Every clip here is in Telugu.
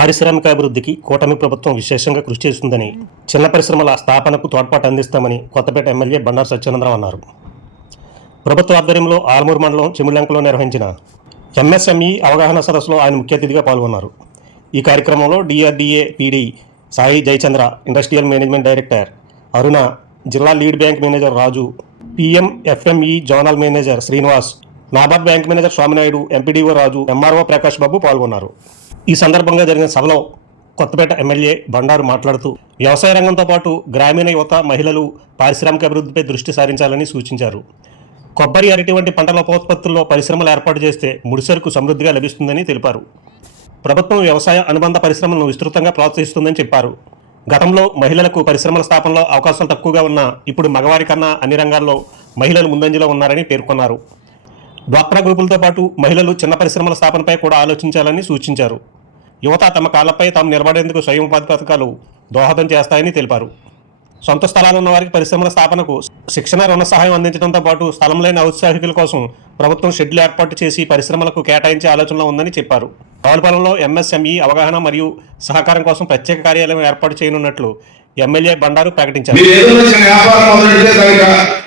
పారిశ్రామిక అభివృద్ధికి కూటమి ప్రభుత్వం విశేషంగా కృషి చేస్తుందని చిన్న పరిశ్రమల స్థాపనకు తోడ్పాటు అందిస్తామని కొత్తపేట ఎమ్మెల్యే బండారు సత్యానందరావు అన్నారు. ప్రభుత్వ ఆధ్వర్యంలో ఆల్మూరు మండలం చెములంకలో నిర్వహించిన ఎంఎస్ఎంఈ అవగాహన సదస్సులో ఆయన ముఖ్య అతిథిగా పాల్గొన్నారు. ఈ కార్యక్రమంలో DRDA PD Sai Jayachandra industrial management director Aruna జిల్లా lead bank manager Raju PMFME zonal manager Srinivas NABARD bank manager Swaminaidu MPDO Raju MRO Prakash Babu పాల్గొన్నారు. ఈ సందర్భంగా జరిగిన సభలో కొత్తపేట ఎమ్మెల్యే బండారు మాట్లాడుతూ వ్యవసాయ రంగంతో పాటు గ్రామీణ యువత మహిళలు పారిశ్రామిక అభివృద్ధిపై దృష్టి సారించాలని సూచించారు. కొబ్బరి అరటి వంటి పంటల ఉపోత్పత్తుల్లో పరిశ్రమలు ఏర్పాటు చేస్తే ముడిసరుకు సమృద్ధిగా లభిస్తుందని తెలిపారు. ప్రభుత్వం వ్యవసాయ అనుబంధ పరిశ్రమలను విస్తృతంగా ప్రోత్సహిస్తుందని చెప్పారు. గతంలో మహిళలకు పరిశ్రమల స్థాపనలో అవకాశాలు తక్కువగా ఉన్నా ఇప్పుడు మగవారి కన్నా అన్ని రంగాల్లో మహిళలు ముందంజలో ఉన్నారని పేర్కొన్నారు. డ్వాక్రా గ్రూపులతో పాటు మహిళలు చిన్న పరిశ్రమల స్థాపనపై కూడా ఆలోచించాలని సూచించారు. యువత తమ కాళ్ళపై తాము నిలబడేందుకు స్వయం ఉపాధి పథకాలు దోహదం చేస్తాయని తెలిపారు. సొంత స్థలాలున్న వారికి పరిశ్రమల స్థాపనకు శిక్షణ రుణ సహాయం అందించడంతో పాటు స్థలం లేని ఔత్సాహికుల కోసం ప్రభుత్వం షెడ్యూల్ ఏర్పాటు చేసి పరిశ్రమలకు కేటాయించే ఆలోచనలో ఉందని చెప్పారు. రావులపాలెంలో ఎంఎస్ఎంఈ అవగాహన మరియు సహకారం కోసం ప్రత్యేక కార్యాలయం ఏర్పాటు చేయనున్నట్లు ఎమ్మెల్యే బండారు ప్రకటించారు. మీరు వ్యాపారం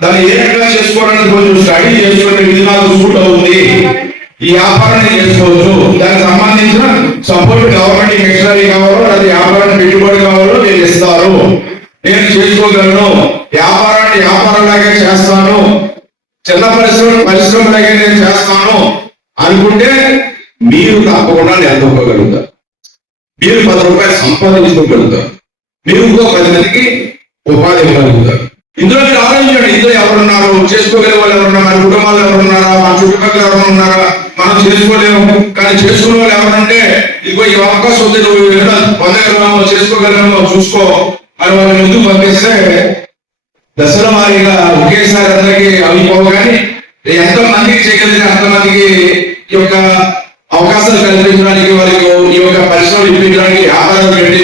దాన్ని కొంచెం స్టడీ అవుతుంది. ఈ వ్యాపారాన్ని చేసుకోవచ్చు. దానికి సంబంధించిన సపోర్ట్ గవర్నమెంట్ మిషనరీ కావాలో అది వ్యాపారాన్ని పెట్టుబడి కావాలో నేను ఇస్తారు. నేను చేసుకోగలను. వ్యాపారాన్ని వ్యాపారంలాగే చేస్తాను. చిన్న పరిశ్రమ పరిశ్రమలాగే నేను చేస్తాను అనుకుంటే మీరు తప్పకుండా నిలదొక్కగలుగుతారు. మీరు పది రూపాయలు సంపాదించుకోగలుగుతారు. మీరు ఇంకో పది మందికి ఉపాధి ఇవ్వగలుగుతారు ఇందులో మీరు ఆలోచించండి ఇందులో ఎవరున్నారు చేసుకోగలిగే వాళ్ళు ఎవరున్నారు మన కుటుంబాలు ఎవరున్నారా మన చుట్టుపక్కల ఎవరు ఉన్నారా మనం చేసుకోలేము కానీ చేసుకునే వాళ్ళు ఎవరంటే ఇదిగో ఈ అవకాశం ఉంది నువ్వు ఏదైనా పొందగలమో చేసుకోగలమో చూసుకో అని వాళ్ళని ముందు పంపిస్తే దశల మారిగా ఒకేసారి అందరికీ అవిపోవు కానీ ఎంత మందికి చేయగలిగితే అంతమందికి ఈ యొక్క అవకాశాలు కల్పించడానికి వాళ్ళకి ఈ యొక్క పరిశ్రమలు ఇప్పించడానికి వ్యాపారాలు పెట్టి